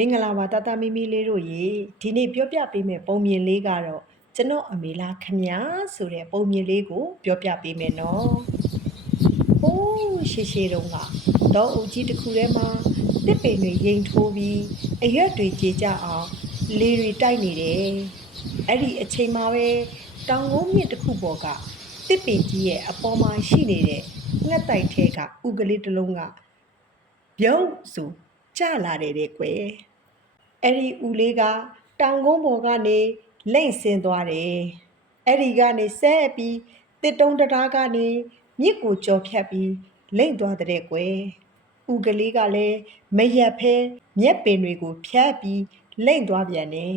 မင်္ဂလာပါတတမီမီလေးတို့ရေဒီနေ့ပြောပြပေးမယ့်ပုံမြင်လေးကတော့ကျွန်တော်အမေလားခမညာဆိုတဲ့ပုံမြင်လေးကို ပြောပြပေးမယ်နော်။ဟိုးရှေရှေတုန်းကတော့အုပ်ကြီးတစ်ခုထဲမှာတစ်ပင်တွေရိမ်ထိုးပြီးအရွက်တွေကြေကြအောင်လေတွေတိုက်နေတယ်။အဲ့ဒီအချိန်မှာပဲတောင်ကုန်းမြစ်တစ်ခုပေါ်ကတစ်ပင်ကြီးရဲ့အပေါ်မှာရှိနေတဲ့ငှက်တိုက်ထဲကဥကလေးတစ်လုံးကပြုံးဆိုကြလာတယ်တဲ့ကွယ် အဲ့ဒီဦးလေးကတောင်ကုန်းပေါ်ကနေလိမ့်ဆင်းသွားတယ်အဲ့ဒီကနေဆဲပြီးတစ်တုံးတရားကနေမြစ်ကိုကြော်ဖြတ်ပြီးလိမ့်သွားတဲ့ကွယ်ဦးကလေးကလည်းမရက်ဖဲမျက်ပင်တွေကိုဖြတ်ပြီးလိမ့်သွားပြန်တယ်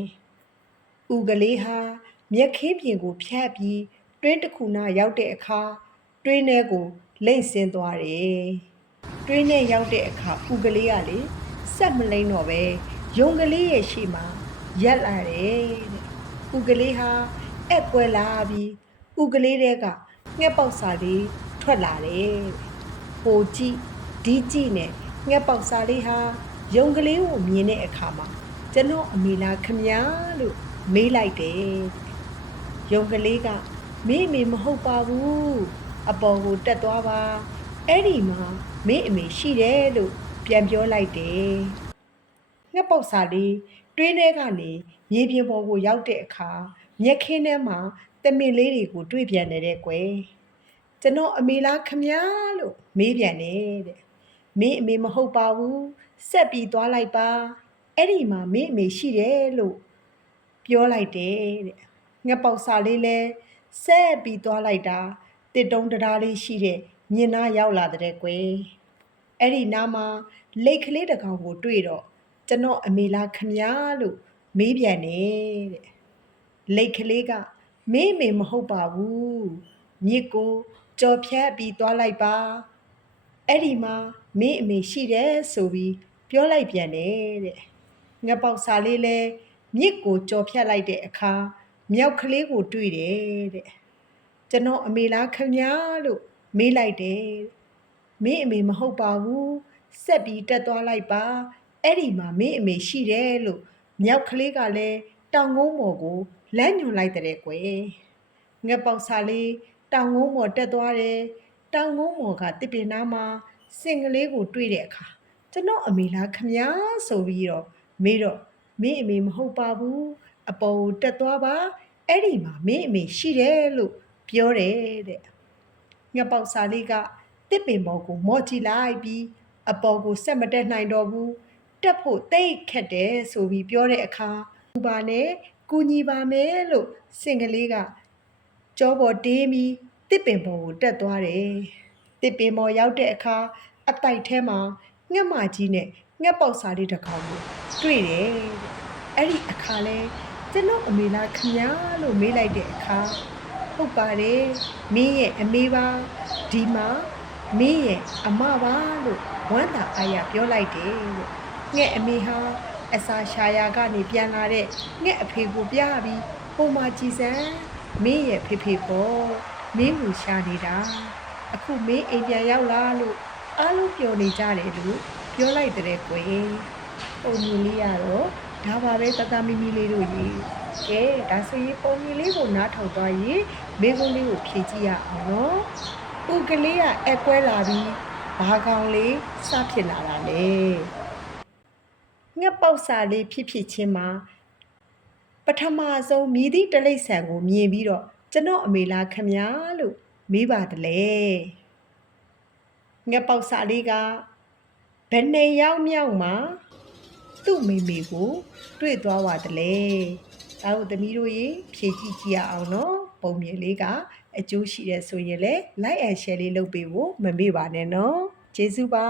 ဦးကလေးဟာမျက်ခင်းပြင်ကိုဖြတ်ပြီးတွင်းတစ်ခုနာရောက်တဲ့အခါတွင်းထဲကိုလိမ့်ဆင်းသွားတယ်တွင်းထဲရောက်တဲ့အခါဦးကလေးကလေဆက်မလိမ့်တော့ပဲ ယုံကလေးရဲ့ရှေ့မှာရက်လာတယ်တဲ့။ဥကလေးဟာအက်ကွဲလာပြီးဥကလေးတဲ့ကငှက်ပေါက်စာလေးထွက်လာတယ်တဲ့။ဟိုကြည့်ဒီကြည့်နဲ့ငှက်ပေါက်စာလေးဟာယုံကလေးကိုမြင်တဲ့အခါမှာကျွန်တော်အမေလားခမညာလို့မေးလိုက်တယ်တဲ့။ယုံကလေးကမေးအမေမဟုတ်ပါဘူးအပေါ်ကိုတက်သွားပါအဲ့ဒီမှာမေးအမေရှိတယ်လို့ပြန်ပြောလိုက်တယ် ငှက်ပေါက်စာလေးတွင်းထဲကနေမြေပြင်ပေါ်ကိုရောက်တဲ့အခါမျက်ခင်းထဲမှာတမင်လေးတွေကိုတွေ့ပြန်နေတဲ့ကွယ်ကျွန်တော်အမေလားခမညာလို့မေးပြန်တယ်တဲ့မင်းအမေမဟုတ်ပါဘူးဆက်ပြီးသွားလိုက်ပါအဲ့ဒီမှာမင်းအမေရှိတယ်လို့ပြောလိုက်တယ်တဲ့ငှက်ပေါက်စာလေးလဲဆက်ပြီးသွားလိုက်တာတစ်တုံးတရားလေးရှိတဲ့မြင်နာရောက်လာတဲ့ကွယ်အဲ့ဒီနားမှာလိတ်ကလေးတစ်ကောင်ကိုတွေ့တော့ ကျွန်တော်အမေလားခမညာလို့မေးပြန်နေတဲ့လိတ်ကလေးကမင်းမေမဟုတ်ပါဘူးမြစ်ကိုကြော်ဖြတ်ပြီးသွားလိုက်ပါအဲ့ဒီမှာမင်းအမေရှိတယ်ဆိုပြီးပြောလိုက်ပြန်တယ်တဲ့ငပေါက်စာလေးလဲမြစ်ကိုကြော်ဖြတ်လိုက်တဲ့အခါမြောက်ကလေးကိုတွေ့တယ်တဲ့ကျွန်တော်အမေလားခမညာလို့မေးလိုက်တယ်မင်းအမေမဟုတ်ပါဘူးဆက်ပြီးတက်သွားလိုက်ပါ အဲ့ဒီမှာမင်းအမေရှိတယ်လို့မြောက်ကလေးကလည်းတောင်ကုန်းပေါ်ကိုလမ်းညွှန်လိုက်တဲ့ကွယ်ငက်ပေါက်စာလေးတောင်ကုန်းပေါ်တက်သွားတယ်တောင်ကုန်းပေါ်ကတစ်ပင်နားမှာစင်ကလေးကိုတွေ့တဲ့အခါကျွန်တော်အမေလားခမညာဆိုပြီးတော့မေးတော့မင်းအမေမဟုတ်ပါဘူးအပေါ်ကိုတက်သွားပါအဲ့ဒီမှာမင်းအမေရှိတယ်လို့ပြောတယ်တဲ့ငက်ပေါက်စာလေးကတစ်ပင်ပေါ်ကိုမော့ကြည့်လိုက်ပြီးအပေါ်ကိုဆက်မတက်နိုင်တော့ဘူး တက်ဖို့တိတ်ခက်တယ်ဆိုပြီးပြောတဲ့အခါကူပါနဲ့ကူညီပါမယ်လို့စင်ကလေးကကြောပေါ်တေးပြီးတစ်ပင်ပေါ်ကိုတက်သွားတယ်တစ်ပင်ပေါ်ရောက်တဲ့အခါအတိုက်ထဲမှာငှက်မကြီးနဲ့ငှက်ပေါက်စားလေးတစ်ကောင်ကိုတွေ့တယ်အဲ့ဒီအခါလဲကျွန်တော်အမေလားခမလို့မေးလိုက်တဲ့အခါဟုတ်ပါတယ်မင်းရဲ့အမေပါဒီမှာမင်းရဲ့အမပါလို့ဝမ်းသာအားရပြောလိုက်တယ်လို့ ငှက်အမေဟာအစာရှာယာကနေပြန်လာတဲ့ငှက်အဖေကိုပြပြီးဟိုမှာကြည်စမ်းမင်းရဲ့ဖေဖေပေါ်မင်းကိုရှာနေတာအခုမင်းအိမ်ပြန်ရောက်လာလို့အားလုံးပျော်နေကြတယ်လို့ပြောလိုက်တဲ့ကွယ်ပုံမြင်လေးရတော့ဒါပါပဲတတမီမီလေးတို့ကြီးကဲဒါဆိုရင်ပုံမြင်လေးကိုနားထောင်သွားရင်မိကုန်းလေးကိုဖြည့်ကြည့်ရအောင်နော်ဥကလေးကအကွဲလာပြီးဘာကောင်လေးစဖြစ်လာတာလဲ ငှက်ပေါက်စာလေးဖြစ်ဖြစ်ချင်းမှာပထမဆုံးမြည်သည့်တလိษံကိုမြင်ပြီးတော့ကျွန်တော်အမေလားခမညာလို့မေးပါတယ်လေငှက်ပေါက်စာလေးကဘယ်နှစ်ယောက်မြောက်မှာသူ့မိမိကိုတွေ့သွားပါတယ်လေဒါတို့သမီးတို့ရေဖြည့်ကြည့်ကြည့်ရအောင်နော်ပုံမြင်လေးကအကျိုးရှိတဲ့ဆိုရင်လည်း like and share လေးလုပ်ပေးဖို့မမေ့ပါနဲ့နော်ကျေးဇူးပါ